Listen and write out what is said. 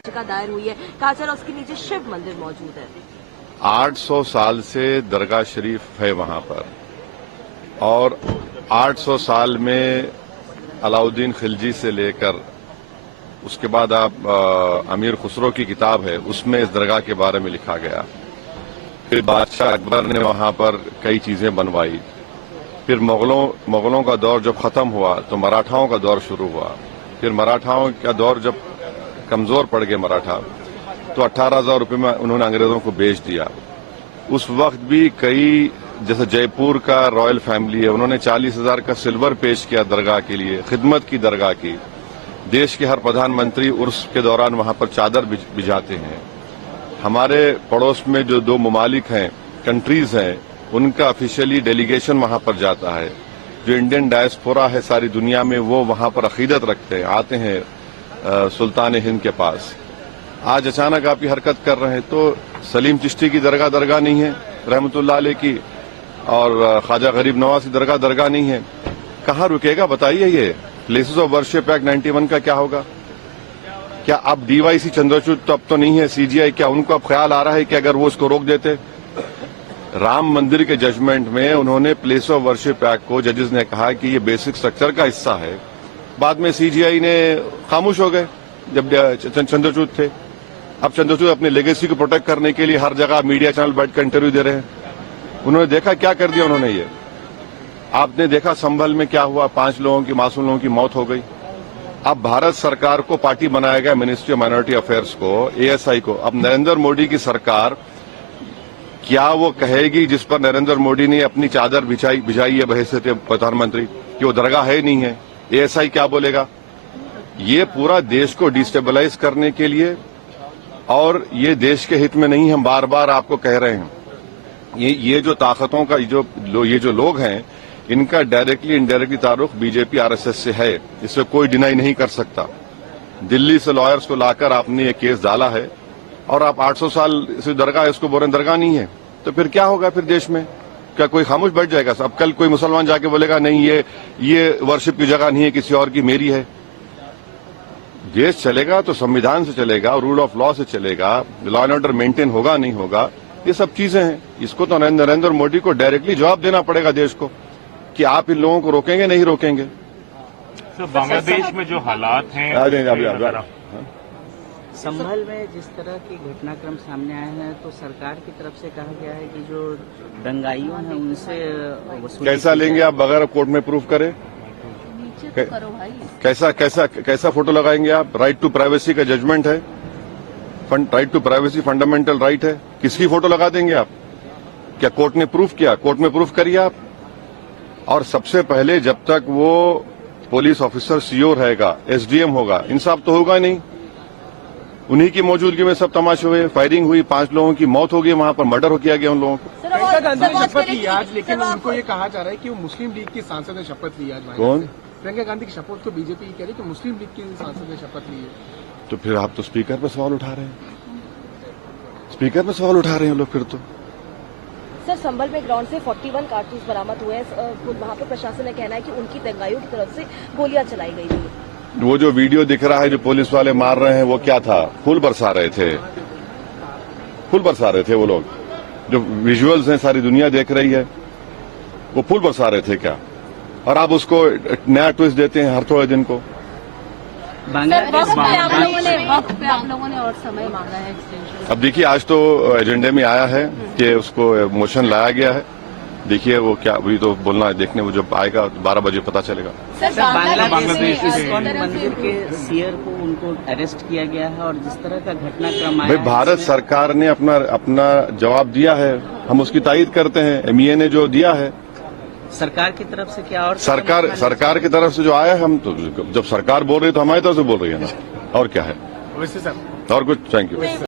याचिका दायर हुई है, कहा जा रहा उसके नीचे शिव मंदिर मौजूद है। 800 साल से दरगाह शरीफ है वहां पर, और 800 साल में अलाउद्दीन खिलजी से लेकर उसके बाद आप अमीर खुसरो की किताब है, उसमें इस दरगाह के बारे में लिखा गया। फिर बादशाह अकबर ने वहां पर कई चीजें बनवाई। फिर मुगलों का दौर जब खत्म हुआ तो मराठाओं का दौर शुरू हुआ। फिर मराठाओं का दौर जब कमजोर पड़ गए मराठा, तो 18,000 रुपये में उन्होंने अंग्रेजों को बेच दिया। उस वक्त भी कई, जैसे जयपुर का रॉयल फैमिली है, उन्होंने 40,000 का सिल्वर पेश किया दरगाह के लिए, खिदमत की दरगाह की। देश के हर प्रधानमंत्री उर्स के दौरान वहां पर चादर बिछाते हैं। हमारे पड़ोस में जो 2 ममालिक हैं, कंट्रीज हैं, उनका ऑफिशियली डेलीगेशन वहां पर जाता है। जो इंडियन डायस्पोरा है सारी दुनिया में, वो वहां पर अकीदत रखते हैं, आते हैं सुल्तान हिंद के पास। आज अचानक आप ये हरकत कर रहे हैं, तो सलीम चिश्ती की दरगाह नहीं है रहमतुल्लाह अलैह की, और ख्वाजा गरीब नवाज की दरगाह नहीं है। कहाँ रुकेगा बताइए? ये प्लेसेस ऑफ वर्शिप एक्ट 91 का क्या होगा? क्या अब डीवाईसी चंद्रचूड़ तो अब तो नहीं है, सीजीआई, क्या उनको अब ख्याल आ रहा है कि अगर वो इसको रोक देते? राम मंदिर के जजमेंट में उन्होंने प्लेस ऑफ वर्शिप एक्ट को, जजेस ने कहा कि ये बेसिक स्ट्रक्चर का हिस्सा है। बाद में सीजीआई ने खामोश हो गए जब चंद्रचूड़ थे। अब चंद्रचूड़ अपनी लेगेसी को प्रोटेक्ट करने के लिए हर जगह मीडिया चैनल बैठकर इंटरव्यू दे रहे हैं। उन्होंने देखा क्या कर दिया उन्होंने। ये आपने देखा संभल में क्या हुआ, 5 लोगों की, मासूम लोगों की मौत हो गई। अब भारत सरकार को पार्टी बनाया गया, मिनिस्ट्री ऑफ माइनॉरिटी अफेयर्स को, एएसआई को। अब नरेंद्र मोदी की सरकार क्या वो कहेगी जिस पर नरेंद्र मोदी ने अपनी चादर बिछाई है बहैसियत प्रधानमंत्री, कि वो दरगाह है ही नहीं है? एएसआई क्या बोलेगा? ये पूरा देश को डिस्टेबलाइज करने के लिए, और ये देश के हित में नहीं, हम बार बार आपको कह रहे हैं। ये जो ताकतों का ये जो लोग हैं, इनका डायरेक्टली इनडायरेक्टली ताल्लुक बीजेपी आरएसएस से है, इसे कोई डिनाई नहीं कर सकता। दिल्ली से लॉयर्स को लाकर आपने ये केस डाला है, और आप 800 साल से दरगाह है, इसको बोल रहे दरगाह नहीं है। तो फिर क्या होगा? फिर देश में क्या कोई खामोश बैठ जाएगा? अब कल कोई मुसलमान जाके बोलेगा नहीं, ये वर्शिप की जगह नहीं है, किसी और की, मेरी है। देश चलेगा तो संविधान से चलेगा, रूल ऑफ लॉ से चलेगा, लॉ एंड ऑर्डर मेंटेन होगा नहीं होगा, ये सब चीजें हैं। इसको तो नरेंद्र मोदी को डायरेक्टली जवाब देना पड़ेगा देश को, कि आप इन लोगों को रोकेंगे नहीं रोकेंगे। तो बांग्लादेश में जो हालात हैं, संभल में जिस तरह की घटनाक्रम सामने आए हैं, तो सरकार की तरफ से कहा गया है कि जो दंगाइयों हैं उनसे कैसा लेंगे आप बगैर कोर्ट में प्रूफ करे? कैसा फोटो लगाएंगे आप? राइट टू प्राइवेसी का जजमेंट है, right to privacy fundamental right है। किसकी फोटो लगा देंगे आप? क्या कोर्ट ने प्रूफ किया? कोर्ट में प्रूफ करिए आप। और सबसे पहले जब तक वो पुलिस ऑफिसर सीओ रहेगा, एसडीएम होगा, इंसाफ तो होगा नहीं। उन्हीं की मौजूदगी में सब तमाशे हुए, फायरिंग हुई, 5 लोगों की मौत हो गई, वहां पर मर्डर किया गया उन लोगों को। प्रियंका गांधी ने शपथ ली आज, लेकिन उनको ये कहा जा रहा है कि वो मुस्लिम लीग की सांसद ने शपथ ली आज। कौन? प्रियंका गांधी की शपथ को बीजेपी कह रही है कि मुस्लिम लीग की सांसद ने शपथ ली है। तो फिर आप तो स्पीकर पर सवाल उठा रहे हैं, स्पीकर पर सवाल उठा रहे हैं लोग फिर तो। सर, संभल में ग्राउंड से 41 कारतूस बरामद हुए हैं। वहाँ पर प्रशासन ने कहना है कि उनकी दंगाइयों की तरफ से गोलियां चलाई गई थी। वो जो वीडियो दिख रहा है जो पुलिस वाले मार रहे हैं, वो क्या था? फूल बरसा रहे थे, फूल बरसा रहे थे वो लोग। जो विजुअल्स हैं सारी दुनिया देख रही है, वो फूल बरसा रहे थे क्या? और आप उसको नया ट्विस्ट देते हैं हर थोड़े दिन को। वक्त पे आप लोगों ने और समय मांगा है एक्सटेंशन। अब देखिए, आज तो एजेंडे में आया है कि उसको मोशन लाया गया है। देखिए वो क्या, अभी तो बोलना है, देखने वो जब आएगा 12 बजे पता चलेगा। बांग्लादेश में इस्कॉन मंदिर के सीयर को उनको अरेस्ट किया गया है, और जिस तरह का घटनाक्रम आया, भाई भारत सरकार ने अपना जवाब दिया है, हम उसकी तायीद करते हैं। एमईए ने जो दिया है, सरकार की तरफ से क्या? और सरकार की तरफ से जो आया है, हम तो जब सरकार बोल रही है तो हमारी तरफ से बोल रही है ना, और क्या है? वैसे सर और कुछ? Thank you.